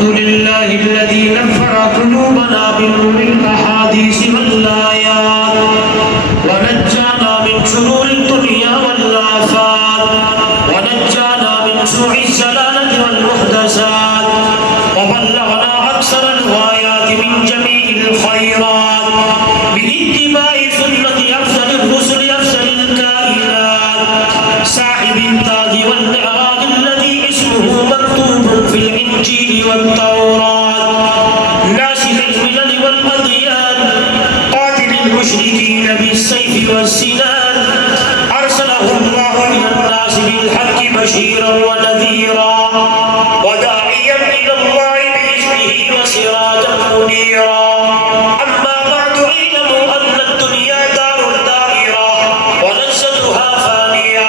الحمد لله الذي نفر قلوبنا بنور الأحاديث والآيات ونجانا من شرور الدنيا والآفات ونجانا من سوء الزلالة والمحدثات وبلغنا أكثر الغايات من جميع الخيرات باتباع سنة أفضل الرسل أفضل الكائنات صاحب التاج والمعراج الذي اسمه مكتوب في الإنجيل والتوراة ناسخ الملل والأديان قاتل المشركين بالسيف والسنان أرسله الله إلى الناس بالحق بشيرا ونذيرا وداعيا إلى الله بإذنه وسراجا منيرا أما بعد اعلموا أن الدنيا دار دائرة ولذتها فانية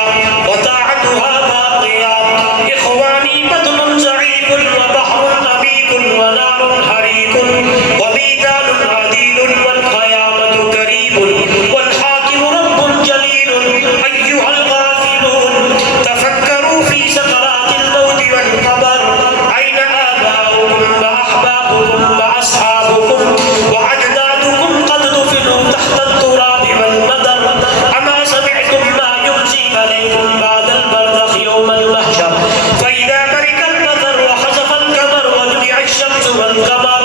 وطاعتها باقية إخواني بدن زعيم وبحر عميق ونار حريق وميدان عديل والقيامة قريب والحاكم رب جليل أيها الغافلون تفكروا في سكرات الموت والقبر أين آباؤكم وأحبابكم وأصحابكم وأجدادكم قد دفنوا تحت التراب والمدر أما سمعتم ما يمسي عليكم بعد البرزخ يوم المحشر فإذا برق البصر وخسف القمر وجمع الشمس والقمر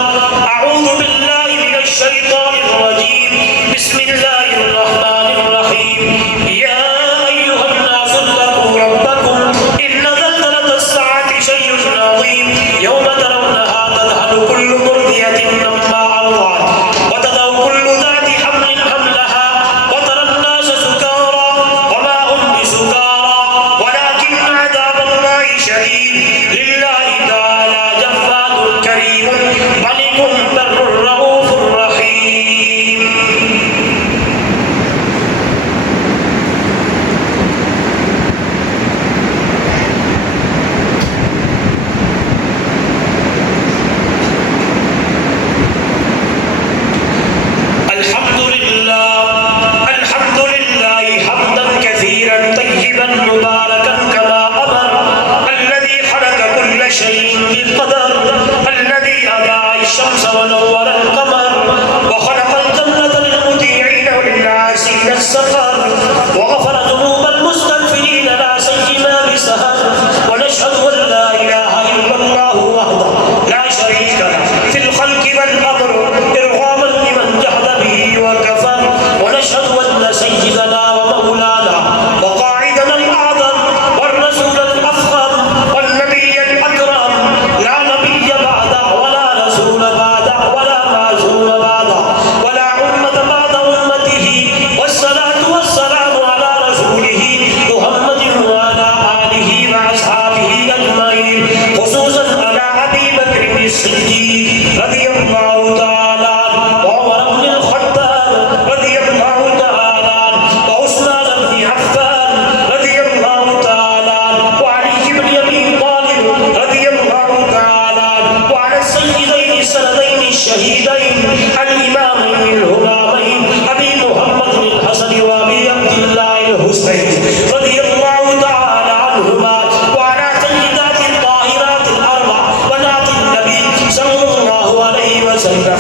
أعوذ بالله من الشيطان الرجيم بسم الله الرحمن الرحيم يا أيها الناس اتقوا ربكم إن زلزلة الساعة شيء عظيم يوم ترونها تذهل كل مرضية عما أرضعت وتضع كل ذات حمل حملها وترى الناس سكارى وما هم بسكارى ولكن عذاب الله شديد لله تعالى جواد كريم ملك بر رؤوف رحيم الحمد لله حمدا كثيرا طيبا مباركا كما أمر الذي خلق كل شيء بقدر الذي أضاء الشمس ونور القمر وخلق الجنة للمطيعين وللعاصين السقر وغفر ذنوب المستغفرين لا سيما بسهر ونشهد أن لا إله إلا الله وحده لا شريك له في الخلق والأمر إرغاما لمن جهل به وكفر ونشهد أن سيدنا ومولانا وقائدنا الأعظم والرسول الأفخم والنبي الأكرم لا نبي بعده ولا رسول بعده ولا معصوم بعده ولا أمة بعد أمته والصلاة والسلام على رسوله محمد وعلى آله وأصحابه أجمعين خصوصا على أبي بكر الصديق رضي الله تعالى عنه وعمر بن الخطاب رضي الله تعالى عنه وعثمان بن عفان رضي الله تعالى عنه وعلي بن أبي طالب رضي الله تعالى عنه وعلى السيدين السندين الشهيدين الإمامين الهمامين أبي محمد الحسن وأبي عبد الله الحسين رضي الله تعالى عنهما وعلى سيدات الطاهرات الأربع بنات النبي صلى الله عليه وسلم